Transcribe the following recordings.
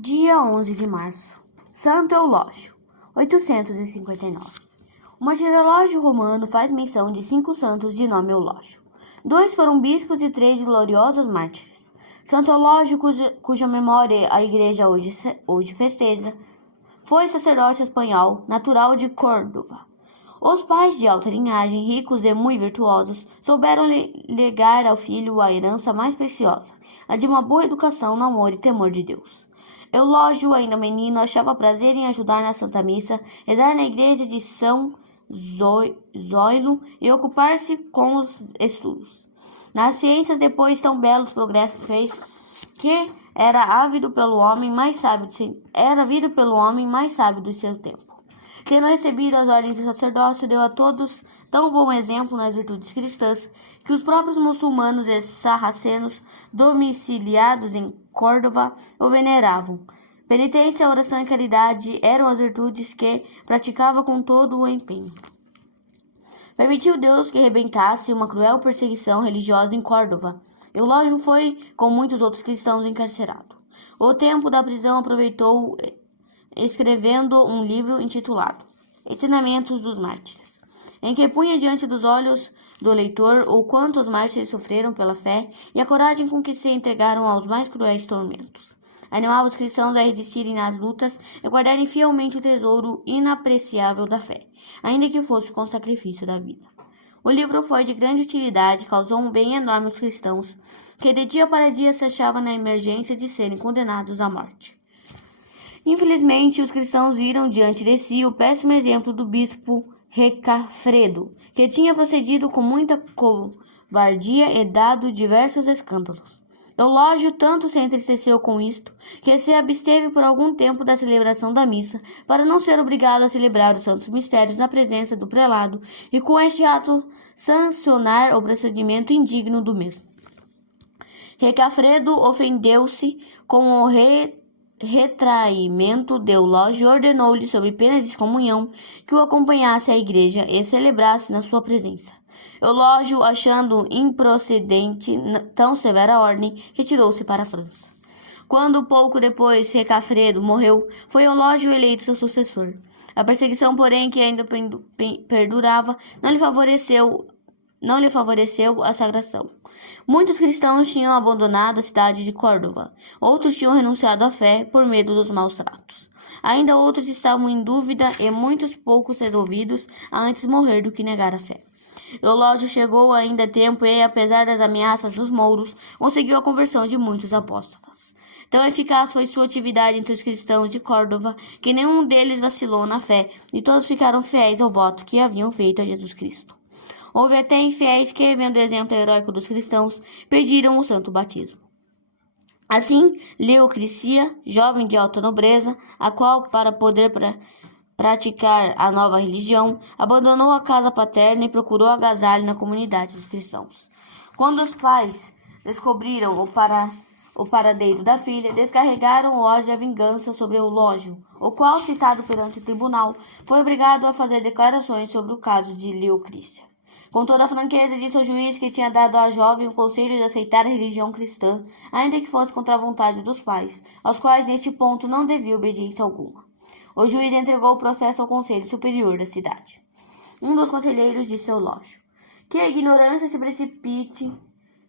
Dia 11 de março. Santo Eulógio, 859. O martirológio romano faz menção de 5 santos de nome Eulógio. 2 foram bispos e 3 gloriosos mártires. Santo Eulógio, cuja memória a igreja hoje festeja, foi sacerdote espanhol, natural de Córdoba. Os pais de alta linhagem, ricos e muito virtuosos, souberam legar ao filho a herança mais preciosa, a de uma boa educação no amor e temor de Deus. Eulógio, ainda menino, achava prazer em ajudar na Santa Missa, rezar na igreja de São Zoilo e ocupar-se com os estudos. Nas ciências, depois tão belos progressos fez, que era ávido pelo homem mais sábio do seu tempo. Tendo recebido as ordens do sacerdócio, deu a todos tão bom exemplo nas virtudes cristãs, que os próprios muçulmanos e sarracenos, domiciliados em Córdoba, o veneravam. Penitência, oração e caridade eram as virtudes que praticava com todo o empenho. Permitiu Deus que rebentasse uma cruel perseguição religiosa em Córdoba. Eulógio foi, com muitos outros cristãos, encarcerado. O tempo da prisão aproveitou escrevendo um livro intitulado Ensinamentos dos Mártires, em que punha diante dos olhos do leitor o quanto os mártires sofreram pela fé e a coragem com que se entregaram aos mais cruéis tormentos. Animava os cristãos a resistirem nas lutas e guardarem fielmente o tesouro inapreciável da fé, ainda que fosse com o sacrifício da vida. O livro foi de grande utilidade, causou um bem enorme aos cristãos, que de dia para dia se achavam na emergência de serem condenados à morte. Infelizmente, os cristãos viram diante de si o péssimo exemplo do bispo Recafredo, que tinha procedido com muita covardia e dado diversos escândalos. Eulógio tanto se entristeceu com isto, que se absteve por algum tempo da celebração da missa, para não ser obrigado a celebrar os santos mistérios na presença do prelado, e com este ato sancionar o procedimento indigno do mesmo. Recafredo ofendeu-se com o retraimento de Eulógio e ordenou-lhe, sob pena de excomunhão, que o acompanhasse à igreja e celebrasse na sua presença. Eulógio, achando improcedente tão severa ordem, retirou-se para a França. Quando, pouco depois, Recafredo morreu, foi Eulógio eleito seu sucessor. A perseguição, porém, que ainda perdurava, não lhe favoreceu a sagração. Muitos cristãos tinham abandonado a cidade de Córdoba. Outros tinham renunciado à fé por medo dos maus tratos. Ainda outros estavam em dúvida e muitos poucos resolvidos a antes morrer do que negar a fé. Eulógio chegou ainda a tempo e, apesar das ameaças dos mouros, conseguiu a conversão de muitos apóstolos. Tão eficaz foi sua atividade entre os cristãos de Córdoba que nenhum deles vacilou na fé e todos ficaram fiéis ao voto que haviam feito a Jesus Cristo. Houve até infiéis que, vendo o exemplo heróico dos cristãos, pediram o santo batismo. Assim, Leocricia, jovem de alta nobreza, a qual, para poder praticar a nova religião, abandonou a casa paterna e procurou agasalho na comunidade dos cristãos. Quando os pais descobriram o paradeiro da filha, descarregaram o ódio e a vingança sobre Eulógio, o qual, citado perante o tribunal, foi obrigado a fazer declarações sobre o caso de Leocricia. Com toda a franqueza, disse ao juiz que tinha dado à jovem o conselho de aceitar a religião cristã, ainda que fosse contra a vontade dos pais, aos quais neste ponto não devia obediência alguma. O juiz entregou o processo ao conselho superior da cidade. Um dos conselheiros disse a Eulógio: que a ignorância se precipite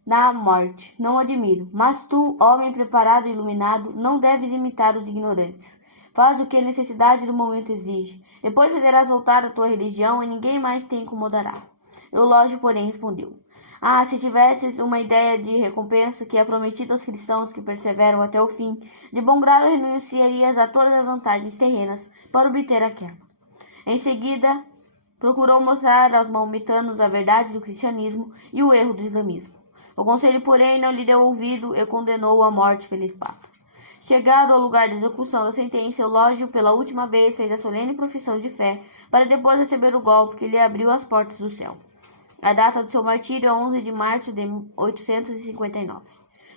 na morte, não admiro, mas tu, homem preparado e iluminado, não deves imitar os ignorantes. Faz o que a necessidade do momento exige. Depois poderás voltar à tua religião e ninguém mais te incomodará. Eulógio, porém, respondeu: se tivesses uma ideia de recompensa que é prometida aos cristãos que perseveram até o fim, de bom grado renunciarias a todas as vantagens terrenas para obter aquela. Em seguida, procurou mostrar aos maometanos a verdade do cristianismo e o erro do islamismo. O conselho, porém, não lhe deu ouvido e condenou-o à morte pela espada. Chegado ao lugar de execução da sentença, Eulógio, pela última vez, fez a solene profissão de fé, para depois receber o golpe que lhe abriu as portas do céu. A data do seu martírio é 11 de março de 859.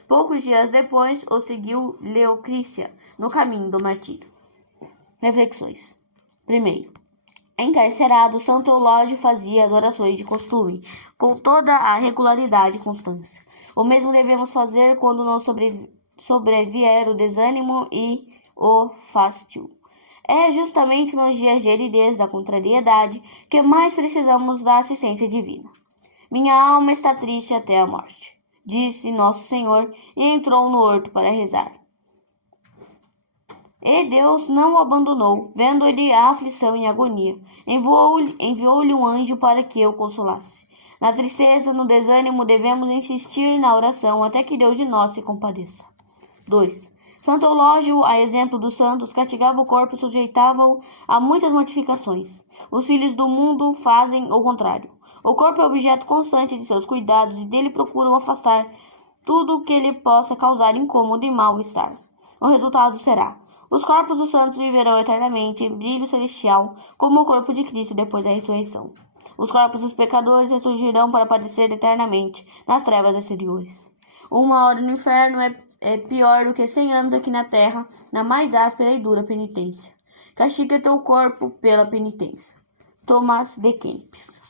Poucos dias depois, o seguiu Leocrícia no caminho do martírio. Reflexões. Primeiro, encarcerado, Santo Eulógio fazia as orações de costume, com toda a regularidade e constância. O mesmo devemos fazer quando nos sobrevier o desânimo e o fastio. É justamente nos dias de aridez da contrariedade que mais precisamos da assistência divina. Minha alma está triste até a morte, disse Nosso Senhor e entrou no horto para rezar. E Deus não o abandonou, vendo-lhe a aflição e agonia. Enviou-lhe um anjo para que o consolasse. Na tristeza, no desânimo, devemos insistir na oração até que Deus de nós se compadeça. 2. Santo Eulógio, a exemplo dos santos, castigava o corpo e sujeitava-o a muitas mortificações. Os filhos do mundo fazem o contrário. O corpo é objeto constante de seus cuidados e dele procuram afastar tudo que lhe possa causar incômodo e mal-estar. O resultado será: os corpos dos santos viverão eternamente em brilho celestial, como o corpo de Cristo depois da ressurreição. Os corpos dos pecadores ressurgirão para padecer eternamente nas trevas exteriores. Uma hora no inferno é pior do que 100 anos aqui na terra, na mais áspera e dura penitência. Castiga teu corpo pela penitência. Tomás de Kempis.